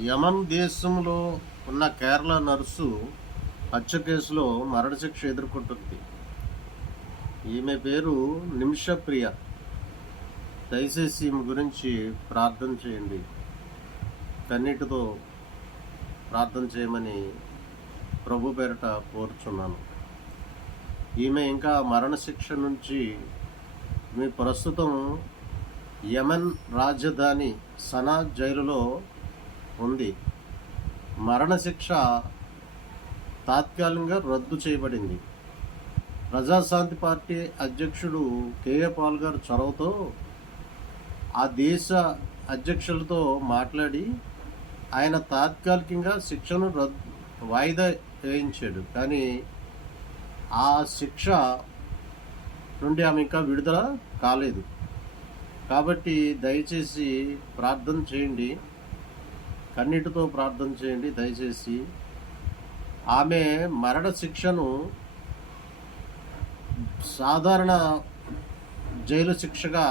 యమన్ దేశంలో ఉన్న కేరళ నర్సు హత్య కేసులో మరణశిక్ష ఎదుర్కొంటుంది. ఈమె పేరు నిమిషప్రియ. దయచేసి ఈమె గురించి ప్రార్థన చేయండి. కన్నీటితో ప్రార్థన చేయమని ప్రభు పేరిట కోరుచున్నాను. ఈమె ఇంకా మరణశిక్ష నుంచి మీ ప్రస్తుతం యమన్ రాజధాని సనా జైలులో ఉంది. మరణశిక్ష తాత్కాలికంగా రద్దు చేయబడింది. ప్రజాశాంతి పార్టీ అధ్యక్షుడు కేఏ పాల్ గారు చొరవతో ఆ దేశ అధ్యక్షులతో మాట్లాడి ఆయన తాత్కాలికంగా శిక్షను వాయిదా వేయించాడు. కానీ ఆ శిక్ష నుండి ఆమె ఇంకా విడుదల కాలేదు. కాబట్టి దయచేసి ప్రార్థన చేయండి, కన్నీటితో ప్రార్థన చేయండి. దయచేసి ఆమె మరణ శిక్షను సాధారణ జైలు శిక్షగా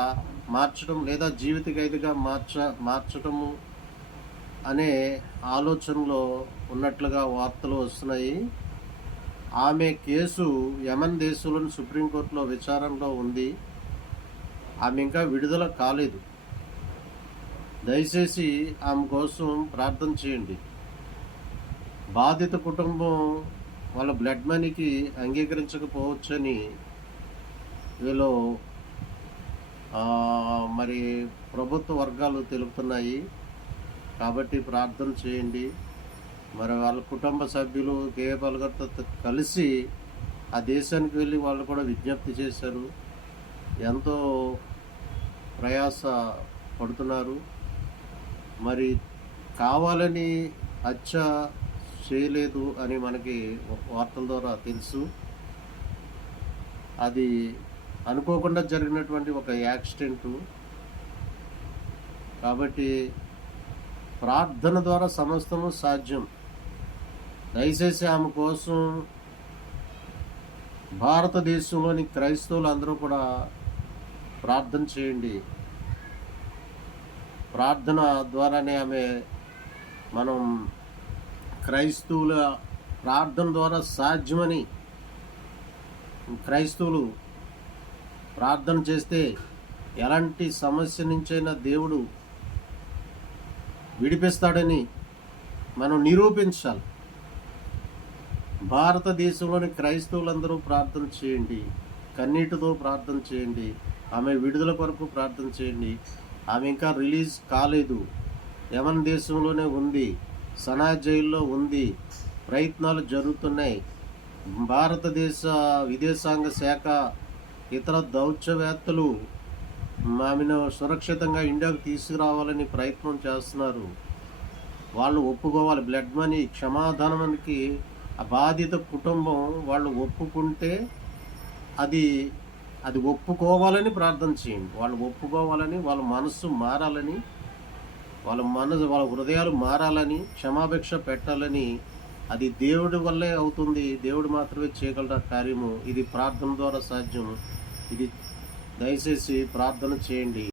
మార్చడం లేదా జీవిత ఖైదుగా మార్చటము అనే ఆలోచనలో ఉన్నట్లుగా వార్తలు వస్తున్నాయి. ఆమె కేసు యమన్ దేశంలోని సుప్రీంకోర్టులో విచారణలో ఉంది. ఆమె ఇంకా విడుదల కాలేదు. దయచేసి ఆమె కోసం ప్రార్థన చేయండి. బాధిత కుటుంబం వాళ్ళ బ్లడ్ మనీకి అంగీకరించకపోవచ్చని వీళ్ళు మరి ప్రభుత్వ వర్గాలు తెలుపుతున్నాయి. కాబట్టి ప్రార్థన చేయండి. మరి వాళ్ళ కుటుంబ సభ్యులు కేఏ పాల్ గారితో కలిసి ఆ దేశానికి వెళ్ళి వాళ్ళు కూడా విజ్ఞప్తి చేశారు. ఎంతో ప్రయాస పడుతున్నారు. మరి కావాలని హత్య చేయలేదు అని మనకి వార్తల ద్వారా తెలుసు. అది అనుకోకుండా జరిగినటువంటి ఒక యాక్సిడెంటు. కాబట్టి ప్రార్థన ద్వారా సమస్తము సాధ్యం. దయచేసి ఆమె కోసం భారతదేశంలోని క్రైస్తవులు అందరూ కూడా ప్రార్థన చేయండి. ప్రార్థన ద్వారానే మనం క్రైస్తవుల ప్రార్థన ద్వారా సాధ్యమని క్రైస్తవులు ప్రార్థన చేస్తే ఎలాంటి సమస్య నుంచైనా దేవుడు విడిపిస్తాడని మనం నిరూపించాలి. భారతదేశంలోని క్రైస్తవులందరూ ప్రార్థన చేయండి, కన్నీటితో ప్రార్థన చేయండి. ఆమె విడుదల కొరకు ప్రార్థన చేయండి. ఆమె ఇంకా రిలీజ్ కాలేదు, యమన్ దేశంలోనే ఉంది, సనా జైల్లో ఉంది. ప్రయత్నాలు జరుగుతున్నాయి. భారతదేశ విదేశాంగ శాఖ ఇతర దౌత్యవేత్తలు ఆమెను సురక్షితంగా ఇండియాకు తీసుకురావాలని ప్రయత్నం చేస్తున్నారు. వాళ్ళు ఒప్పుకోవాలి. బ్లడ్ మనీ క్షమాదానానికి ఆ బాధిత కుటుంబం వాళ్ళు ఒప్పుకుంటే అది ఒప్పుకోవాలని ప్రార్థన చేయండి. వాళ్ళు ఒప్పుకోవాలని, వాళ్ళ మనస్సు మారాలని, వాళ్ళ హృదయాలు మారాలని, క్షమాభిక్ష పెట్టాలని. అది దేవుడి వల్లే అవుతుంది. దేవుడు మాత్రమే చేయగలరా కార్యము. ఇది ప్రార్థన ద్వారా సాధ్యము. ఇది దయచేసి ప్రార్థన చేయండి.